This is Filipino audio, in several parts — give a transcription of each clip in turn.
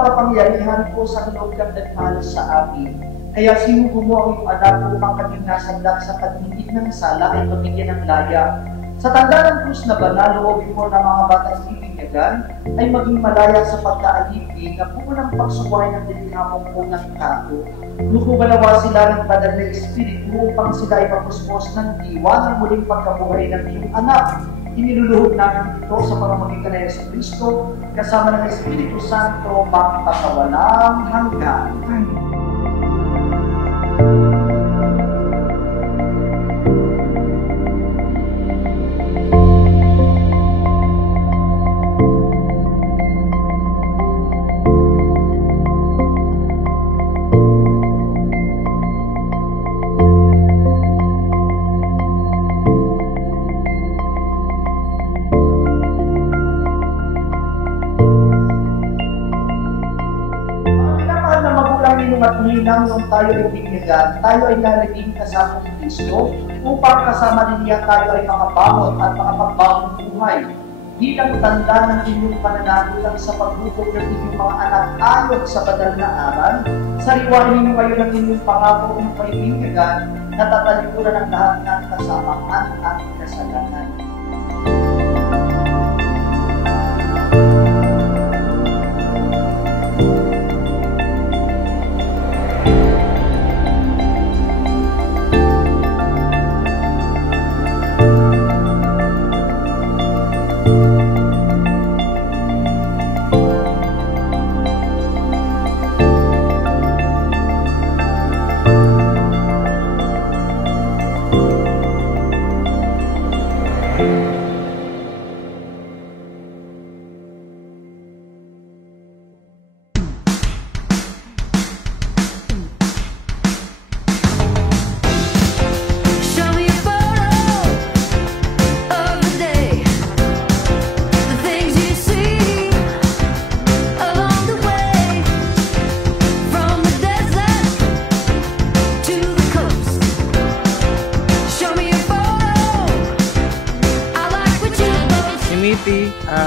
makapangyarihan po sa loob kang nagmahal sa amin. Kaya sinugo mo ang iyong anak upang kaming nasandak sa pag-ibig ng sala ay pamigyan ng laya. Sa tanda ng krus na banal, loobin mo na mga batang ibinyagan ay maging malaya sa pagkaalipin na punang pagsuway ng dilihamong unang tako. Lukubalawa sila ng banal na Espiritu upang sila ay mapuspos ng diwa ng muling pagkabuhay ng iyong anak. Iniluluhod namin ito sa pamamagitan ng Yesu Kristo kasama ng Espiritu Santo magpakawalang hanggan. At ninang nung tayo ay binyagan, tayo ay lalaging kasama ni Kristo upang kasama din niya tayo ay makabangon at makapagbagong buhay. Bilang tanda ng inyong pananagutan sa paghubog ng inyong mga anak ayon sa banal na aral, sariwain ninyo kayo ng inyong pangako ng paibinyagan na tatalikuran ng lahat ng kasamaan at kasalanan.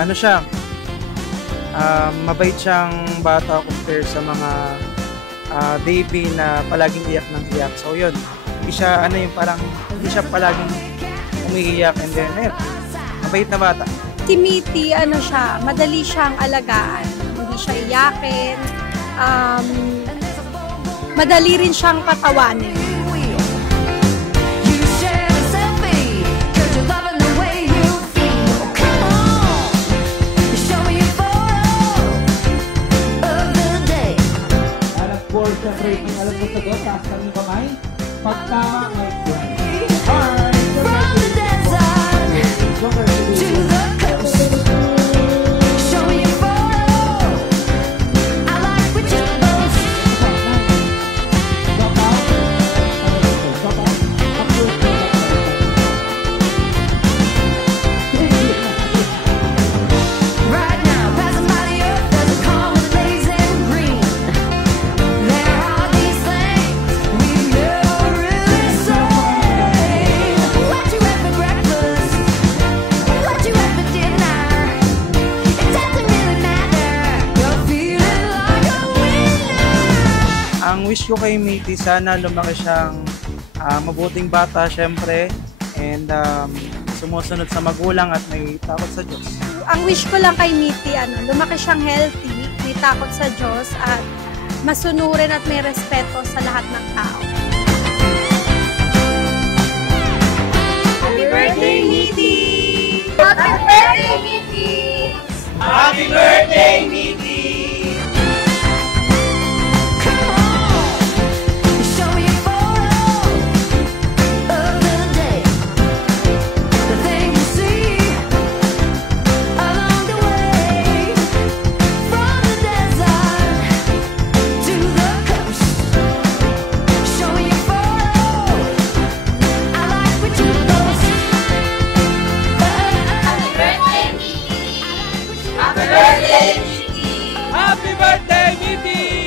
Ano siya, mabait siyang bata compare sa mga baby na palaging iyak ng iyak. So yun, hindi siya hindi siya palaging umiiyak, and then mabait na bata. Si Mitty, siya, madali siyang alagaan, hindi siya iyakin, madali rin siyang patawanin. Siyempre, kung alam mo sagot, taas kami kamay. Pag tama, may point. Ang wish ko kay Mitty, sana lumaki siyang mabuting bata syempre, and sumusunod sa magulang at may takot sa Diyos. Ang wish ko lang kay Mitty, lumaki siyang healthy, may takot sa Diyos, at masunurin at may respeto sa lahat ng tao. Happy birthday, Mitty! Happy birthday, Mitty! Happy birthday, Mitty! Happy birthday, Mitty!